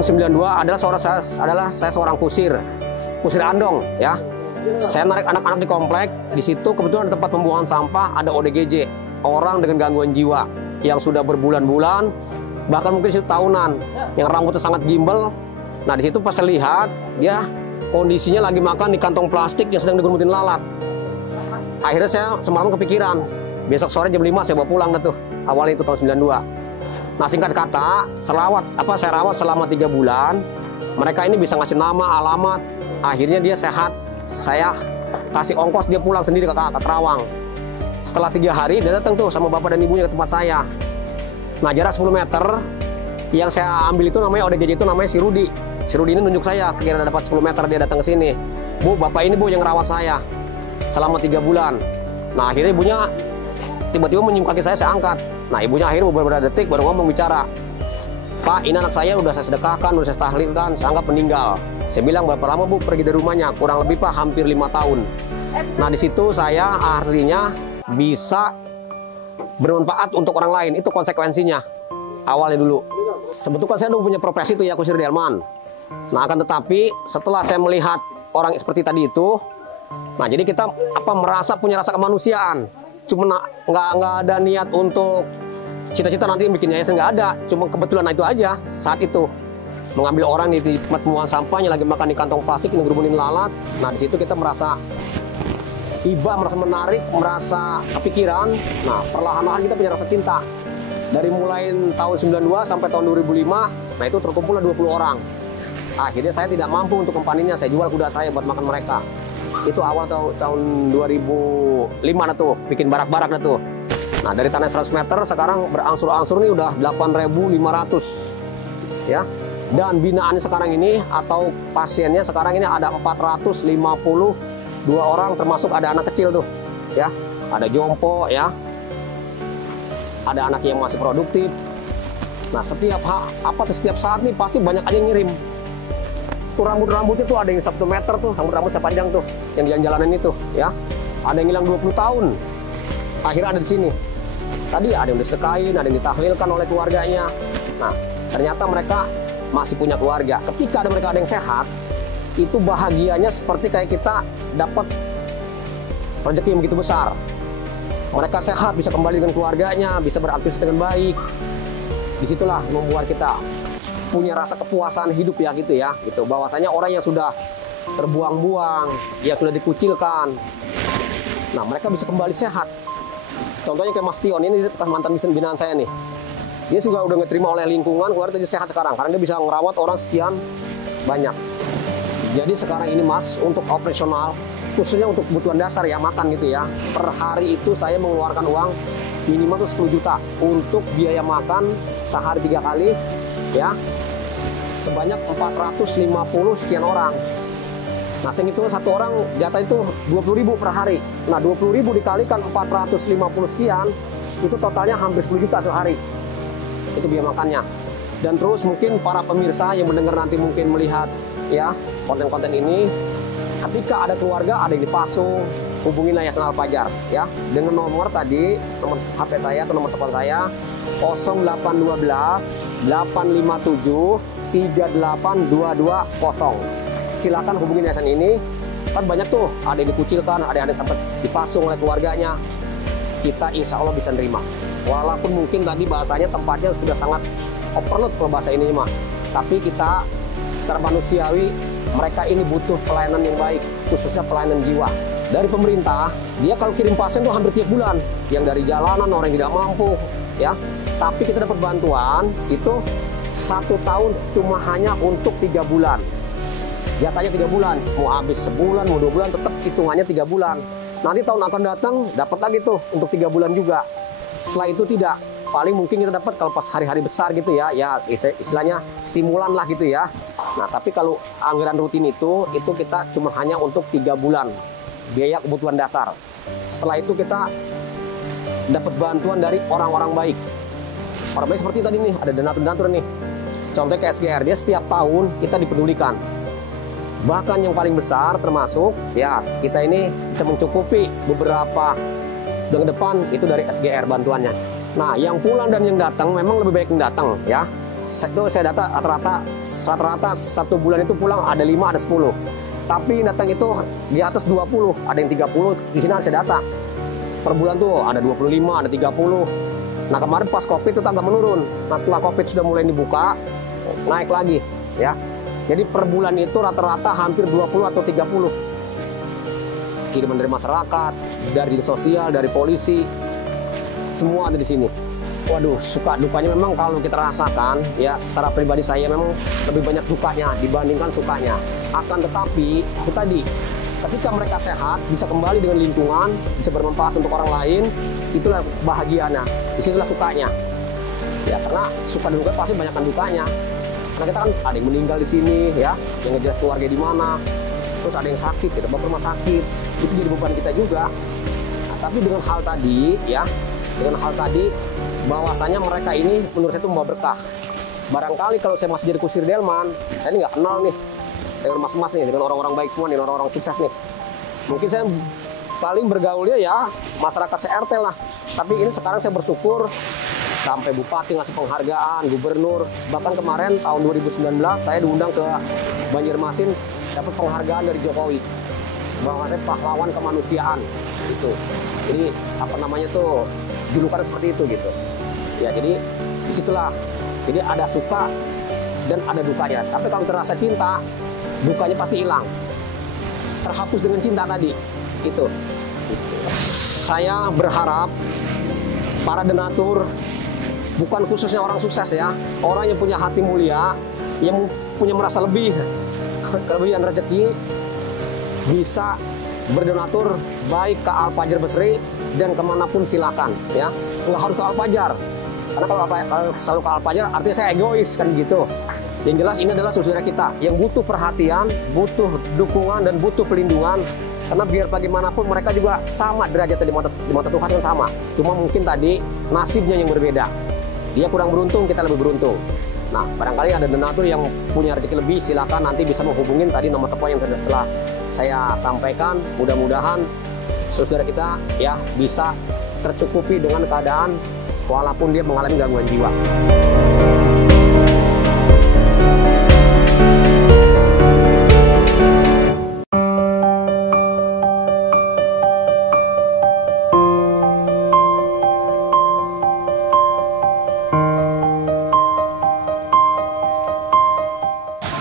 tahun 92 adalah saya seorang kusir andong ya. Saya narik anak-anak di komplek, di situ kebetulan ada tempat pembuangan sampah, ada ODGJ, orang dengan gangguan jiwa yang sudah berbulan-bulan, bahkan mungkin situ tahunan, yang rambutnya sangat gimbal. Nah di situ pas saya lihat dia kondisinya lagi makan di kantong plastik yang sedang digerumutin lalat. Akhirnya saya semalam kepikiran, besok sore jam 5 saya bawa pulang dah tuh. Awalnya itu tahun 92. Nah singkat kata, saya rawat selama 3 bulan. Mereka ini bisa ngasih nama, alamat. Akhirnya dia sehat. Saya kasih ongkos dia pulang sendiri ke Karawang. Setelah 3 hari dia datang tuh sama bapak dan ibunya ke tempat saya. Nah jarak 10 meter yang saya ambil itu namanya ODGJ, itu namanya si Rudi. Si Rudi ini nunjuk saya, kira dapat 10 meter dia datang ke sini. Bu, bapak ini bu yang rawat saya selama 3 bulan. Nah akhirnya ibunya tiba-tiba menyium kaki saya angkat. Nah ibunya akhirnya beberapa detik baru ngomong bicara. Pak, ini anak saya udah saya sedekahkan, udah saya tahlilkan, saya anggap meninggal. Saya bilang, berapa lama bu pergi dari rumahnya? Kurang lebih pak, hampir 5 tahun. Nah di situ saya artinya bisa bermanfaat untuk orang lain, itu konsekuensinya. Awalnya dulu. Sebetulnya saya dulu punya profesi itu ya, kusir delman. Nah akan tetapi setelah saya melihat orang seperti tadi itu, nah jadi kita merasa punya rasa kemanusiaan. Cuma nggak ada niat untuk cita-cita nanti bikin yayasan, nggak ada. Cuma kebetulan itu aja saat itu mengambil orang di tempat pembuangan sampahnya lagi makan di kantong plastik yang gerumunin lalat. Nah di situ kita merasa iba, merasa menarik, merasa kepikiran. Nah perlahan-lahan kita punya rasa cinta. Dari mulai tahun 92 sampai tahun 2005, nah itu terkumpullah 20 orang. Akhirnya saya tidak mampu untuk kompaninya, saya jual kuda saya buat makan mereka. Itu awal tahun 2005 nah tuh, bikin barak-barak nah tuh. Nah dari tanah 100 meter sekarang berangsur-angsur nih udah 8.500 ya. Dan binaannya sekarang ini atau pasiennya sekarang ini ada 452 orang, termasuk ada anak kecil tuh ya. Ada jompo ya. Ada anak yang masih produktif. Nah setiap saat nih pasti banyak aja yang ngirim. Tuh rambut-rambutnya tuh ada yang 1 meter tuh, rambut saya panjang tuh, yang di jalanan itu ya. Ada yang hilang 20 tahun, akhirnya ada di sini. Tadi ada yang disedekahin, ada yang ditahlilkan oleh keluarganya. Nah ternyata mereka masih punya keluarga. Ketika mereka ada yang sehat, itu bahagianya seperti kayak kita dapat rezeki yang begitu besar. Mereka sehat, bisa kembali dengan keluarganya, bisa beraktivitas dengan baik. Disitulah membuat kita punya rasa kepuasan hidup ya gitu ya. Gitu. Bahwasanya orang yang sudah terbuang-buang, yang sudah dikucilkan, nah mereka bisa kembali sehat. Contohnya kayak Mas Tion, ini mantan binaan saya nih. Dia juga udah diterima oleh lingkungan, keluarga jadi sehat sekarang. Karena dia bisa ngerawat orang sekian banyak. Jadi sekarang ini Mas, untuk operasional, khususnya untuk kebutuhan dasar ya, makan gitu ya. Per hari itu saya mengeluarkan uang minimal tuh 10 juta untuk biaya makan sehari 3 kali ya. Sebanyak 450 sekian orang. Nah, sing itu satu orang jatah itu 20.000 per hari. Nah, 20.000 dikalikan 450 sekian, itu totalnya hampir 10 juta sehari. Itu biaya makannya. Dan terus mungkin para pemirsa yang mendengar nanti mungkin melihat ya konten-konten ini, ketika ada keluarga, ada yang dipasung, hubungi Yayasan Al-Fajar ya dengan nomor tadi, nomor HP saya atau nomor telepon saya 0812 857 38220. Silakan hubungi yayasan ini. Kan banyak tuh, ada yang dikucilkan, ada yang sampai dipasung oleh keluarganya. Kita insya Allah bisa nerima. Walaupun mungkin tadi bahasanya tempatnya sudah sangat overload kalau bahasa ini mah. Tapi kita secara manusiawi, mereka ini butuh pelayanan yang baik, khususnya pelayanan jiwa. Dari pemerintah, dia kalau kirim pasien tuh hampir tiap bulan. Yang dari jalanan, orang yang tidak mampu ya. Tapi kita dapat bantuan itu 1 tahun cuma hanya untuk 3 bulan. Jatahnya 3 bulan, mau habis sebulan, mau 2 bulan, tetap hitungannya 3 bulan. Nanti tahun akan datang, dapat lagi tuh untuk 3 bulan juga. Setelah itu tidak, paling mungkin kita dapat kalau pas hari-hari besar gitu ya, istilahnya stimulan lah gitu ya. Nah tapi kalau anggaran rutin itu kita cuma hanya untuk 3 bulan, biaya kebutuhan dasar. Setelah itu kita dapat bantuan dari orang-orang baik. Orang baik seperti tadi nih, ada donatur-donatur nih. Contohnya kayak SGR, dia setiap tahun kita dipedulikan. Bahkan yang paling besar termasuk ya kita ini bisa mencukupi beberapa dengan depan itu dari SGR bantuannya. Nah yang pulang dan yang datang memang lebih baik yang datang ya. Itu saya data rata-rata 1 bulan itu pulang ada 5, ada 10. Tapi datang itu di atas 20, ada yang 30, di sini saya data. Per bulan tuh ada 25, ada 30. Nah kemarin pas COVID itu agak menurun. Nah setelah COVID sudah mulai dibuka, naik lagi ya. Jadi per bulan itu rata-rata hampir 20 atau 30. Kiriman dari masyarakat, dari sosial, dari polisi, semua ada di sini. Waduh, suka dukanya memang kalau kita rasakan ya, secara pribadi saya memang lebih banyak dukanya dibandingkan sukanya. Akan tetapi itu tadi, ketika mereka sehat, bisa kembali dengan lingkungan, bisa bermanfaat untuk orang lain, itulah bahagianya, disinilah sukanya. Ya karena suka dan duka pasti banyakkan dukanya. Karena kita kan ada yang meninggal di sini ya, yang ngejelas keluarga di mana, terus ada yang sakit, kita bawa ke rumah sakit, itu jadi beban kita juga. Nah, tapi dengan hal tadi ya, dengan hal tadi bahwasanya mereka ini menurut saya itu membawa berkah. Barangkali kalau saya masih jadi kusir delman, saya ini nggak kenal nih dengan mas-mas nih, dengan orang-orang baik semua nih, orang-orang sukses nih. Mungkin saya paling bergaulnya ya masyarakat se-RT lah. Tapi ini sekarang saya bersyukur sampai bupati ngasih penghargaan, gubernur. Bahkan kemarin tahun 2019 saya diundang ke Banjarmasin dapat penghargaan dari Jokowi bahwa saya pahlawan kemanusiaan itu. Jadi apa namanya tuh julukan seperti itu gitu. Ya jadi disitulah. Jadi ada suka dan ada dukanya. Tapi kalau terasa cinta, dukanya pasti hilang. Terhapus dengan cinta tadi. Itu. Saya berharap para donatur, bukan khususnya orang sukses ya, orang yang punya hati mulia, yang punya merasa lebih kelebihan rezeki, bisa berdonatur baik ke Al-Fajar Besri dan kemanapun silakan ya. Nggak harus ke Al-Fajar, karena kalau selalu ke Al-Fajar artinya saya egois kan gitu. Yang jelas ini adalah saudara kita yang butuh perhatian, butuh dukungan dan butuh pelindungan. Karena biar bagaimanapun mereka juga sama derajatnya di mata Tuhan kan sama. Cuma mungkin tadi nasibnya yang berbeda. Dia kurang beruntung, kita lebih beruntung. Nah, barangkali ada donatur yang punya rezeki lebih, silakan nanti bisa menghubungin tadi nomor telepon yang telah saya sampaikan. Mudah-mudahan saudara kita ya bisa tercukupi dengan keadaan walaupun dia mengalami gangguan jiwa.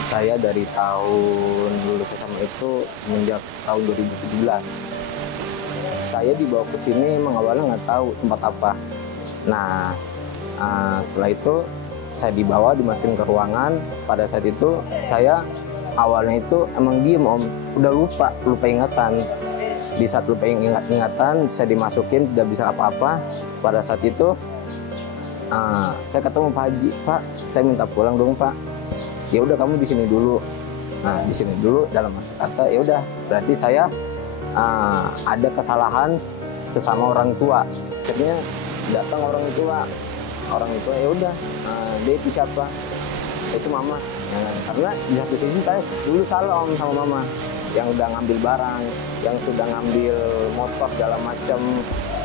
Saya dari tahun lulus SMA itu semenjak tahun 2017. Saya dibawa ke sini emang awalnya nggak tahu tempat apa. Nah, setelah itu saya dibawa, dimasukin ke ruangan. Pada saat itu saya awalnya itu emang diem om, udah lupa ingatan. Di saat lupa ingatan, saya dimasukin tidak bisa apa-apa. Pada saat itu saya ketemu Pak Haji, Pak, saya minta pulang dong Pak. Ya udah kamu di sini dulu. Nah di sini dulu dalam kata ya udah berarti saya ada kesalahan sesama orang tua. Akhirnya datang orang tua ya udah dia itu siapa? Itu mama. Nah, karena di satu sisi saya dulu salah om sama mama yang udah ngambil barang, yang sudah ngambil motor segala macam.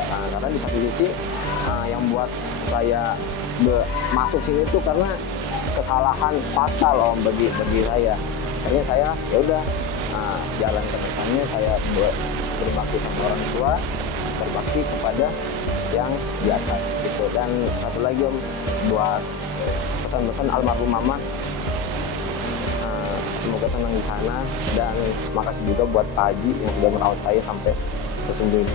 Nah, karena di satu sisi yang buat saya masuk sini itu karena kesalahan fatal om bagi saya. Akhirnya saya ya udah jalan ke depannya, saya berbakti sama orang tua, berbakti kepada yang di atas gitu. Dan satu lagi om, buat pesan-pesan almarhum mama, semoga tenang di sana. Dan makasih juga buat Pak Haji yang sudah merawat saya sampai kesembuh ini.